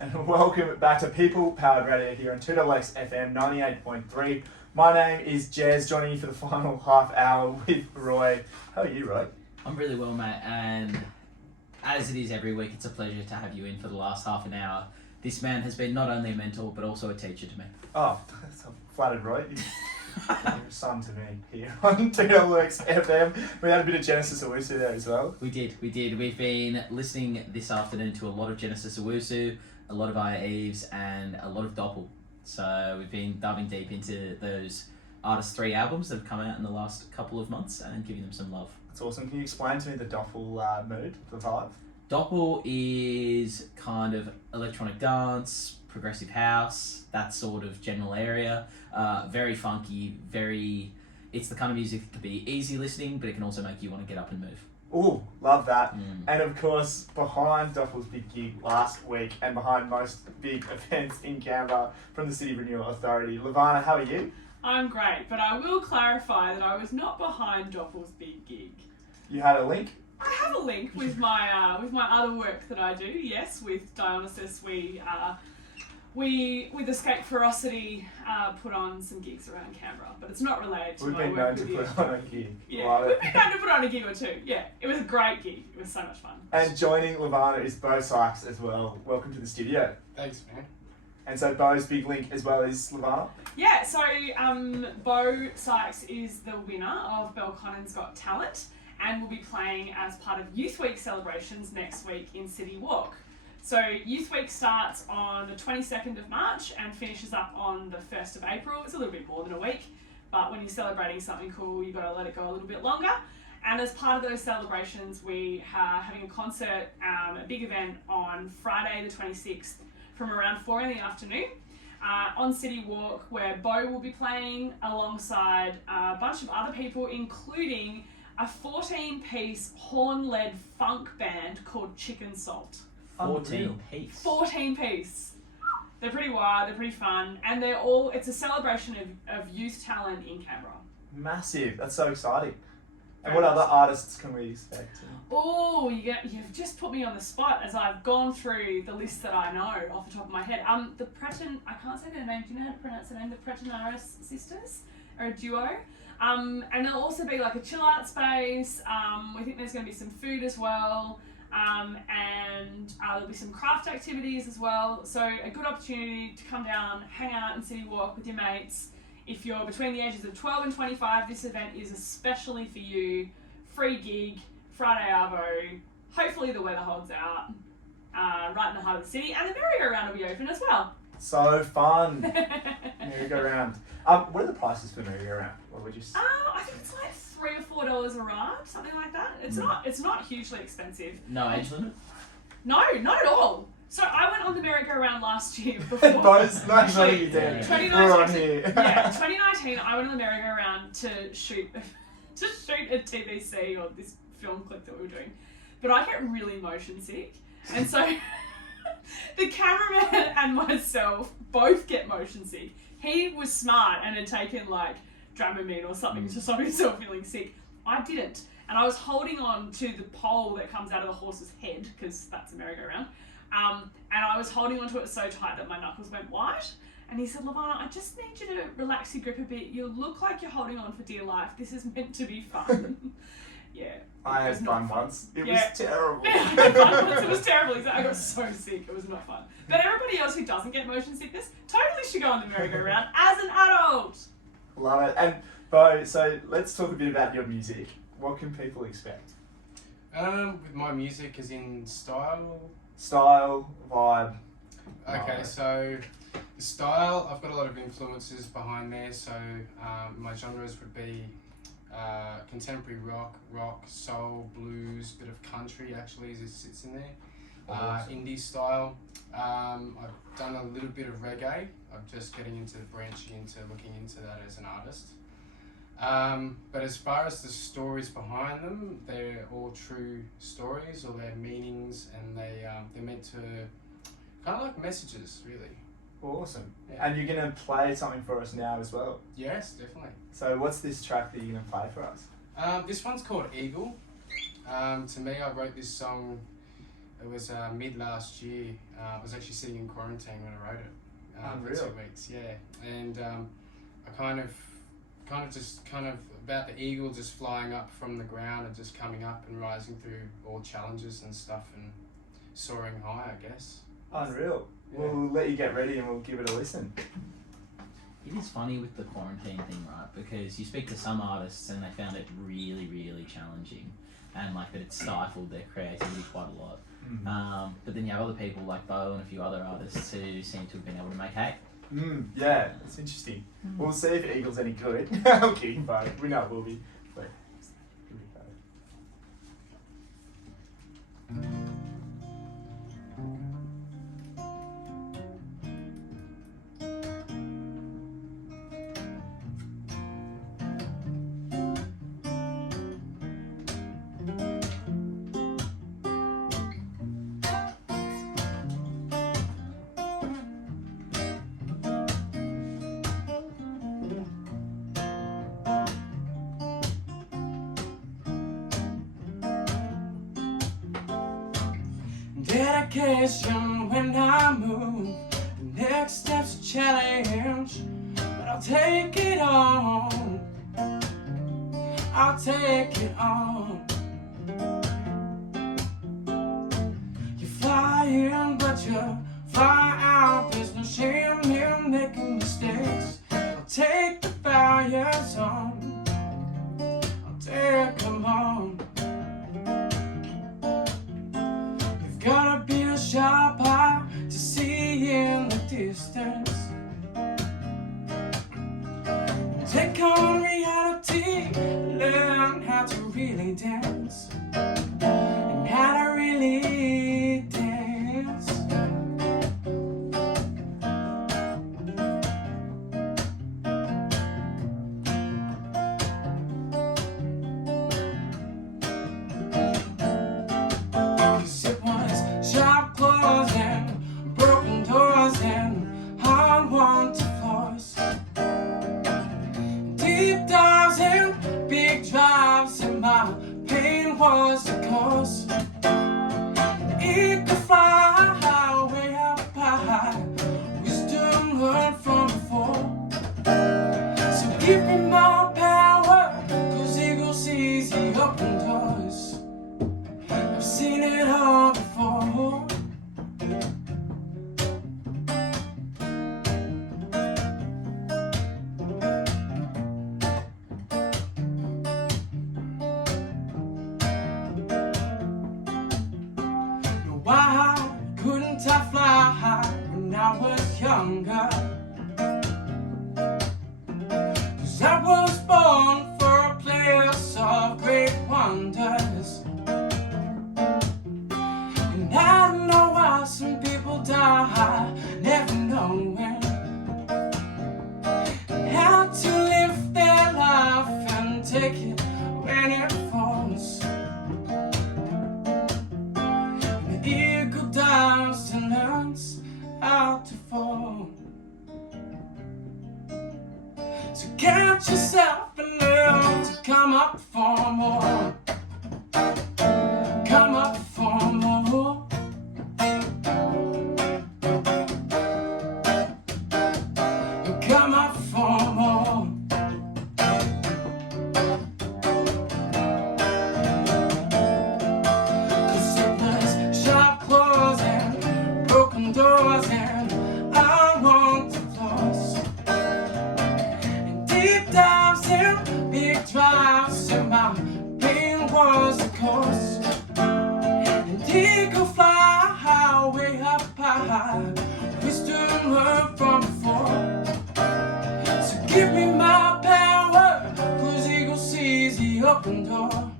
And welcome back to People Powered Radio here on 2XX FM 98.3. My name is Jez, joining you for the final half hour with Roy. How are you, Roy? I'm really well, mate, and as it is every week, it's a pleasure to have you in for the last half an hour. This man has been not only a mentor, but also a teacher to me. Oh, I'm flattered, Roy. You're a son to me here on 2XX FM. We had a bit of Genesis Owusu there as well. We did. We've been listening this afternoon to a lot of Genesis Owusu, a lot of Aya Eves, and a lot of Doppel. So we've been diving deep into those artists' 3 albums that have come out in the last couple of months and giving them some love. That's awesome. Can you explain to me the Doppel mood, the vibe? Doppel is kind of electronic dance, progressive house, that sort of general area. Very funky, it's the kind of music that can be easy listening, but it can also make you want to get up and move. Ooh, love that. And of course, behind Doppel's big gig last week and behind most big events in Canberra from the City Renewal Authority, Levana, how are you? I'm great, but I will clarify that I was not behind Doppel's big gig. You had a link? I have a link with my other work that I do. Yes, with Dionysus, we with Escape Ferocity put on some gigs around Canberra, but it's not related to We've my been work known to with put on a gig. Yeah, Love we've it. been known to put on a gig or two. Yeah, it was a great gig. It was so much fun. And joining Levana is Beau Sykes as well. Welcome to the studio. Thanks, man. And so Beau's big link as well is Levana. Yeah, so Beau Sykes is the winner of Belconnen's Got Talent and will be playing as part of Youth Week celebrations next week in City Walk. So Youth Week starts on the 22nd of March and finishes up on the 1st of April. It's a little bit more than a week, but when you're celebrating something cool, you've got to let it go a little bit longer. And as part of those celebrations, we are having a concert, a big event on Friday the 26th from around 4 in the afternoon on City Walk, where Beau will be playing alongside a bunch of other people, including a 14-piece horn-led funk band called Chicken Salt. 14 piece. 14-piece. They're pretty wild, they're pretty fun, and it's a celebration of youth talent in Canberra. Massive. That's so exciting. And what other artists can we expect? Oh, you've just put me on the spot as I've gone through the list that I know off the top of my head. The I can't say their name. Do you know how to pronounce their name? The Pretinaris sisters are a duo. And there'll also be like a chill out space. We think there's going to be some food as well. And there'll be some craft activities as well. So a good opportunity to come down, hang out and City Walk with your mates. If you're between the ages of 12 and 25, this event is especially for you. Free gig, Friday Arvo. Hopefully the weather holds out. Right in the heart of the city. And the merry-go-round will be open as well. So fun. Merry-go-round. What are the prices for merry-go-round? What would you say? I think it's like $3 or $4 a ride, something like that. It's not hugely expensive. No age limit? No, not at all. So I went on the merry-go-round last year before. Both? No, Actually, you did. 2019, We're on here. yeah, 2019, I went on the merry-go-round to shoot a TVC or this film clip that we were doing. But I get really motion sick. And so the cameraman and myself both get motion sick. He was smart and had taken like Dramamine or something to stop himself feeling sick. I didn't. And I was holding on to the pole that comes out of the horse's head, because that's a merry-go-round. And I was holding onto it so tight that my knuckles went white. And he said, Levana, I just need you to relax your grip a bit. You look like you're holding on for dear life. This is meant to be fun. Yeah. I had fun once. It was terrible. It was terrible. I got so sick. It was not fun. But everybody else who doesn't get motion sickness totally should go on the merry-go-round as an adult. Love it. And Beau, so let's talk a bit about your music. What can people expect? With my music as in style. Style, vibe. Okay, Right. so the style, I've got a lot of influences behind there. So my genres would be contemporary rock, soul, blues, bit of country actually as it sits in there. Awesome. Indie style. I've done a little bit of reggae. I'm just branching into looking into that as an artist. But as far as the stories behind them, they're all true stories, or they're meanings, and they're meant to kind of like messages, really. Awesome. Yeah. And you're going to play something for us now as well. Yes, definitely. So what's this track that you're going to play for us? This one's called Eagle. To me, I wrote this song It was mid last year. I was actually sitting in quarantine when I wrote it. Unreal. For 2 weeks, yeah. And I kind of about the eagle just flying up from the ground and just coming up and rising through all challenges and stuff and soaring high, I guess. Unreal. Yeah. We'll let you get ready and we'll give it a listen. It is funny with the quarantine thing, right? Because you speak to some artists and they found it really, really challenging, and like that it stifled their creativity quite a lot. But then you have other people like Beau and a few other artists who seem to have been able to make hay. Yeah, it's interesting. We'll see if Eagle's any good. I'm kidding, Beau. We know it will be. But it'll be better. Dedication when I move, the next step's a challenge, but I'll take it on, I'll take it on. You fly in, but you fly out, there's no shame in making mistakes. I'll take the fires on, I'll take them on. Gotta be a sharp eye to see in the distance. Take on reality, learn how to really dance, and how to really dance. Sharp claws and broken doors and unwanted floors. Deep dives and big drives, and my pain was the cause. It could fly way up high, wisdom learned from before. So give me my power, 'cause eagle sees the open doors. I've seen it all before. No, why couldn't I fly high when I was younger? 'Cause I was born for a place of great wonders. I don't know why some people die, never knowing how to live their life and take it when it falls. And the eagle dives and learns how to fall. So catch yourself and learn to come up for more. Come up for more. Come up for more. 'Cause it was sharp claws and broken doors and unwanted flaws, and deep dives and big drives, and my pain was the cause. And eagle fly way up high, wisdom learned from before. So give me my power, 'cause eagle sees the open door.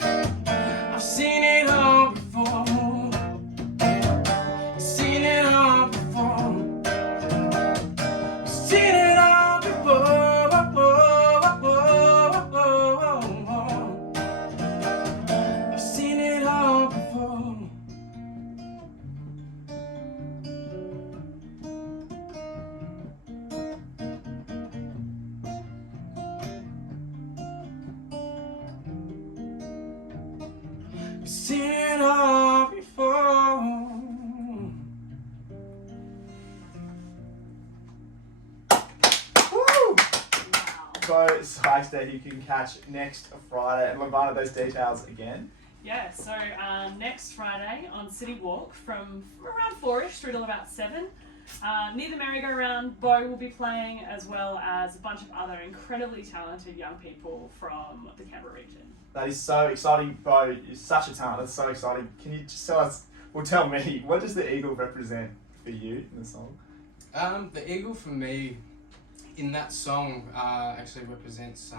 I've seen it all before. Seen it all before. Seen it all before. I've seen it all before. Beau Sykes there you can catch next Friday. And Levana, those details again. Yeah, so next Friday on City Walk from around 4ish through till about 7. Near the merry-go-round, Beau will be playing, as well as a bunch of other incredibly talented young people from the Canberra region. That is so exciting, Beau. You're such a talent. That's so exciting. Can you just tell us, well, tell me, what does the eagle represent for you in the song? The eagle for me in that song actually represents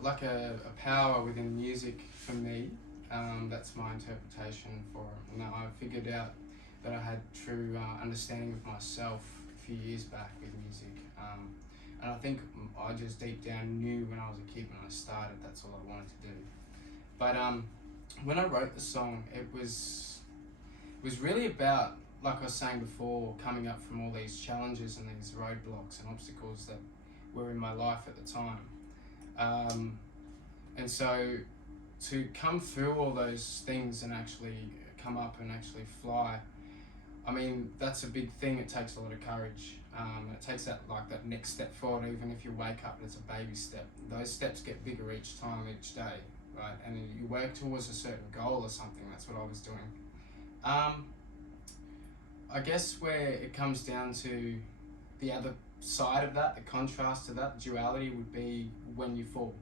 like a power within music for me. That's my interpretation for it. And I figured out that I had true understanding of myself a few years back with music. And I think I just deep down knew when I was a kid, when I started, that's all I wanted to do. But when I wrote the song, it was really about, like I was saying before, coming up from all these challenges and these roadblocks and obstacles that were in my life at the time. And so to come through all those things and actually come up and actually fly, I mean, that's a big thing. It takes a lot of courage. It takes that next step forward. Even if you wake up, it's a baby step. Those steps get bigger each time, each day, right? And you work towards a certain goal or something. That's what I was doing. I guess where it comes down to the other side of that, the contrast to that, duality would be when you fall.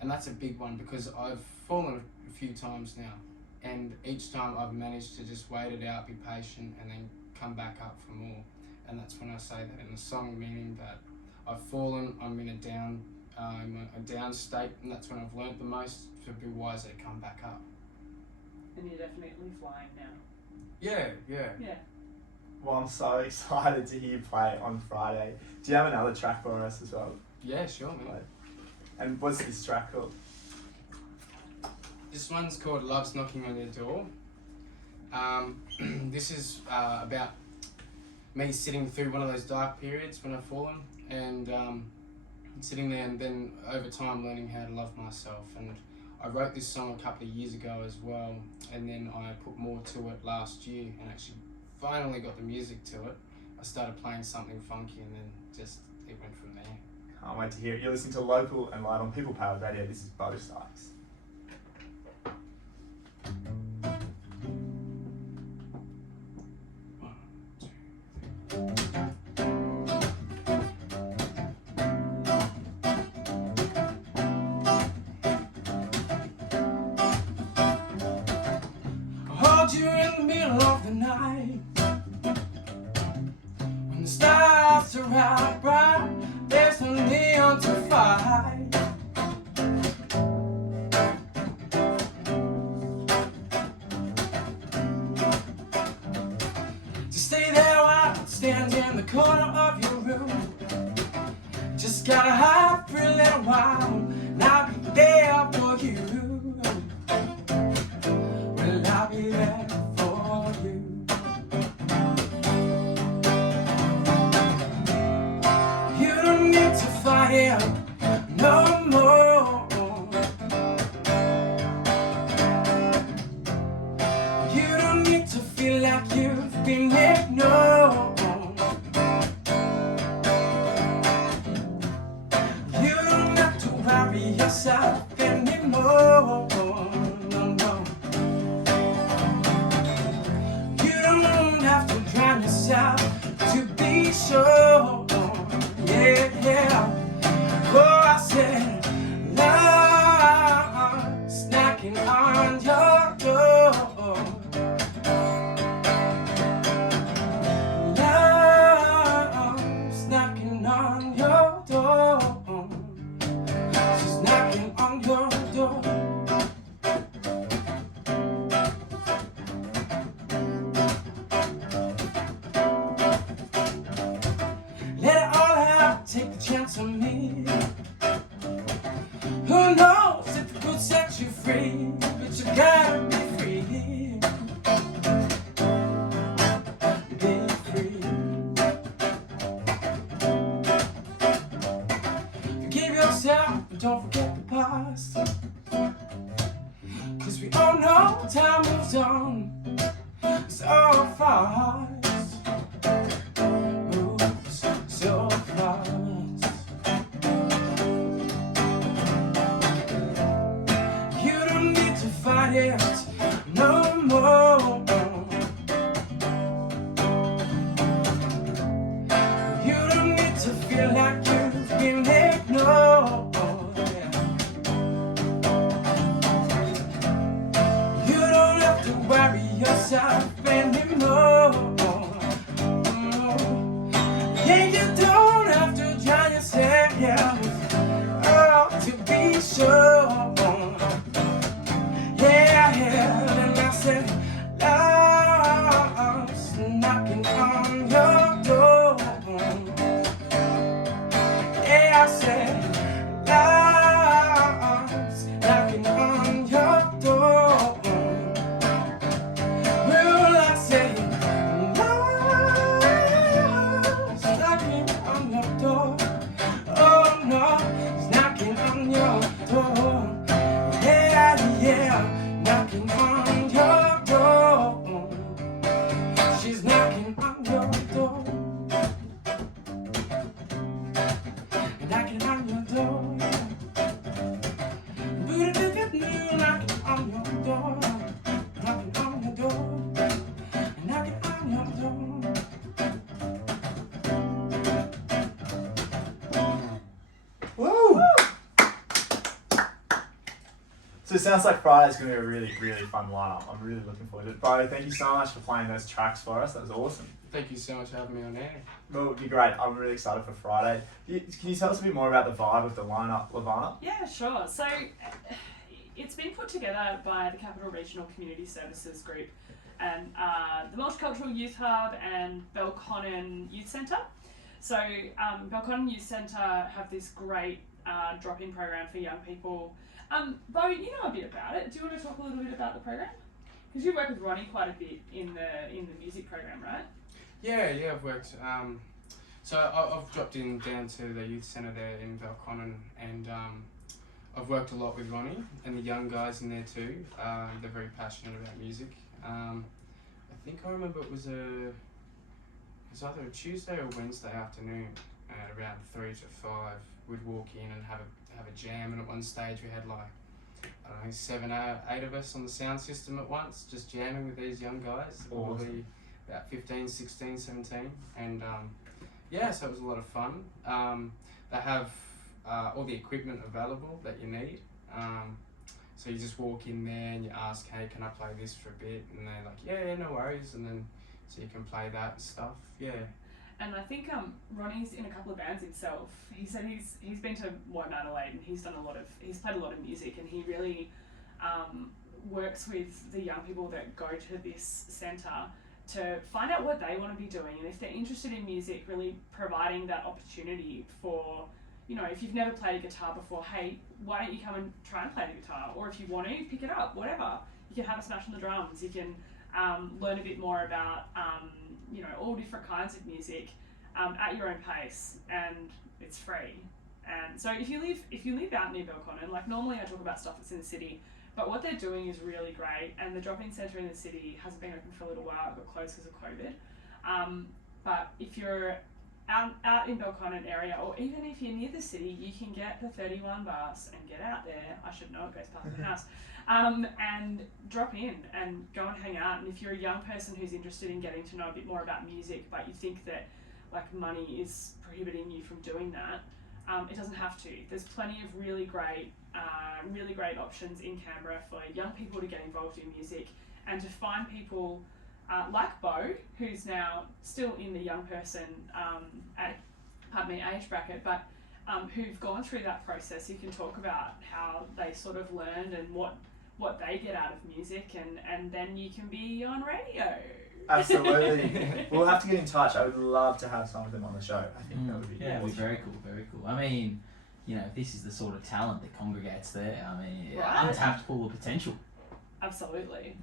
And that's a big one because I've fallen a few times now. And each time I've managed to just wait it out, be patient, and then come back up for more. And that's when I say that in the song, meaning that I've fallen, I'm in a down state, and that's when I've learnt the most to be wiser to come back up. And you're definitely flying now. Yeah. Yeah. Well, I'm so excited to hear you play on Friday. Do you have another track for us as well? Yeah, sure, man. And what's this track called? This one's called Love's Knocking on Your Door. This is about me sitting through one of those dark periods when I've fallen and sitting there and then over time learning how to love myself. And I wrote this song a couple of years ago as well, and then I put more to it last year and actually finally got the music to it. I started playing something funky and then just it went from there. Can't wait to hear it. You're listening to Local and Light on People Powered Radio. This is Beau Sykes. You in the middle of the night when the stars are out bright, there's no neon to fight. To stay there while I stand in the corner of your room. Just gotta hide for a little while, and I'll be there for you. Well, I'll be there. No more. You don't need to feel like you've been ignored. You don't have to worry yourself anymore. knocking on your door. Yeah, I said love's knocking on your door. Well, I say love's knocking on your door. Oh no, it's knocking on your door. Yeah, yeah, knocking on your door. She's knocking on your door. Knocking on your door. Boo-doo-doo-doo-doo, knocking on your door. Knocking on your door. Knocking on your door. Woo! So it sounds like Friday's going to be a really, really fun lineup. I'm really looking forward to it. Bo, thank you so much for playing those tracks for us. That was awesome. Thank you so much for having me on air. Well, it'll be great. I'm really excited for Friday. Can you tell us a bit more about the vibe of the lineup, Lavana? Yeah, sure. So it's been put together by the Capital Regional Community Services Group and the Multicultural Youth Hub and Belconnen Youth Centre. So Belconnen Youth Centre have this great drop-in program for young people. Beau, you know a bit about it. Do you want to talk a little bit about the program? Because you work with Ronnie quite a bit in the music program, right? Yeah, I've worked. So I've dropped in down to the youth centre there in Belconnen, and I've worked a lot with Ronnie and the young guys in there too. They're very passionate about music. I think I remember it was either a Tuesday or Wednesday afternoon at around 3 to 5. We'd walk in and have a jam, and at one stage we had like, I don't know, 7 or 8 of us on the sound system at once, just jamming with these young guys. Awesome. Probably about 15, 16, 17, and so it was a lot of fun. They have all the equipment available that you need. So you just walk in there and you ask, hey, can I play this for a bit? And they're like, yeah, no worries. And then so you can play that and stuff. Yeah. And I think Ronnie's in a couple of bands himself. He said he's been to White Adelaide and he's played a lot of music, and he really works with the young people that go to this centre to find out what they want to be doing, and if they're interested in music, really providing that opportunity for, you know, if you've never played a guitar before, hey, why don't you come and try and play the guitar? Or if you want to, pick it up, whatever. You can have a smash on the drums, you can learn a bit more about, all different kinds of music at your own pace, and it's free. And so if you live out near Belconnen, like normally I talk about stuff that's in the city, but what they're doing is really great, and the drop-in centre in the city hasn't been open for a little while. It got closed because of COVID. But if you're out in Belconnen area, or even if you're near the city, you can get the 31 bus and get out there. I should know, it goes past my house. And drop in and go and hang out. And if you're a young person who's interested in getting to know a bit more about music, but you think that like money is prohibiting you from doing that, it doesn't have to. There's plenty of really great options in Canberra for young people to get involved in music, and to find people like Beau, who's now still in the young person age bracket, but who've gone through that process. You can talk about how they sort of learned and what they get out of music, and then you can be on radio. Absolutely. We'll have to get in touch. I would love to have some of them on the show. I think that would be it'd be very cool, very cool. I mean, you know, this is the sort of talent that congregates there. I mean, Right. untapped pool of potential. Absolutely.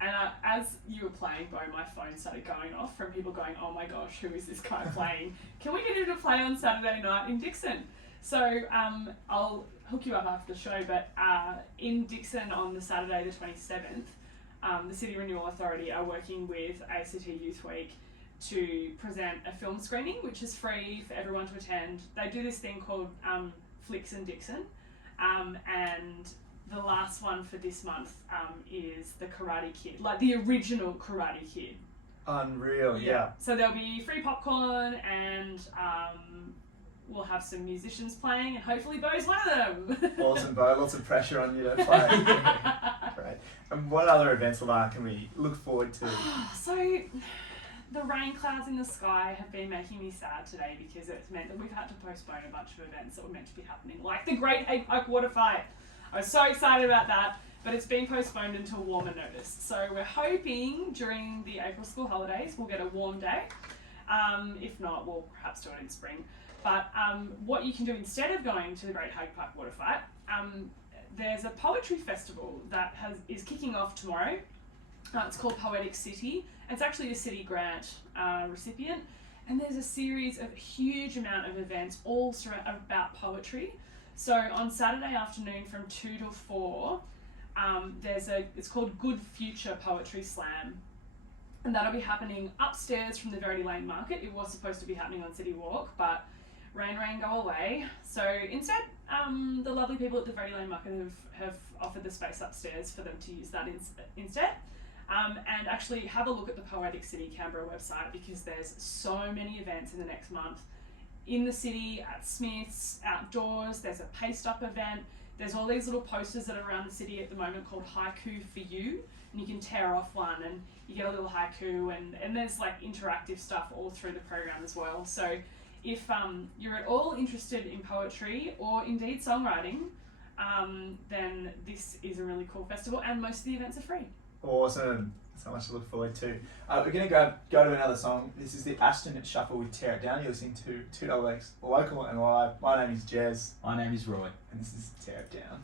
And as you were playing, Beau, my phone started going off from people going, oh my gosh, who is this guy playing? Can we get him to play on Saturday night in Dixon? So I'll hook you up after the show, but in Dixon on the Saturday the 27th, the City Renewal Authority are working with ACT Youth Week to present a film screening, which is free for everyone to attend. They do this thing called Flicks and Dixon, and the last one for this month is The Karate Kid, like the original Karate Kid. unreal. Yeah. So there'll be free popcorn, and we'll have some musicians playing, and hopefully Beau's one of them. Awesome, Beau. Lots of pressure on you to play. Great. And what other events, Lavana, can we look forward to? So the rain clouds in the sky have been making me sad today, because it's meant that we've had to postpone a bunch of events that were meant to be happening, like the Great Hake Park Water Fight. I was so excited about that, but it's been postponed until warmer notice. So we're hoping during the April school holidays we'll get a warm day. If not, we'll perhaps do it in spring. But what you can do instead of going to the Great Hague Park Water Fight, there's a poetry festival that is kicking off tomorrow. It's called Poetic City. It's actually a city grant recipient, and there's a series of huge amount of events all about poetry. So on Saturday afternoon from 2 to 4, it's called Good Future Poetry Slam, and that'll be happening upstairs from the Verity Lane Market. It was supposed to be happening on City Walk, but rain, go away. So instead, the lovely people at the Verity Lane Market have offered the space upstairs for them to use that instead. And actually have a look at the Poetic City Canberra website, because there's so many events in the next month in the city, at Smith's, outdoors. There's a paste up event. There's all these little posters that are around the city at the moment called Haiku for You, and you can tear off one and you get a little haiku, and there's like interactive stuff all through the program as well. So if you're at all interested in poetry or indeed songwriting, then this is a really cool festival, and most of the events are free. Awesome. So much to look forward to. We're going to go to another song. This is the Ashton Shuffle with Tear It Down. You're listening to 2XX Local and Live. My name is Jez. My name is Roy. And this is Tear It Down.